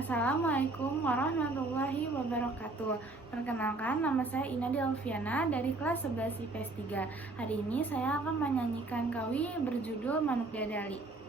Assalamualaikum warahmatullahi wabarakatuh. Perkenalkan, nama saya Inadi Alfiana dari kelas 11 IPS 3. Hari ini saya akan menyanyikan kawi berjudul Manuk Dadali.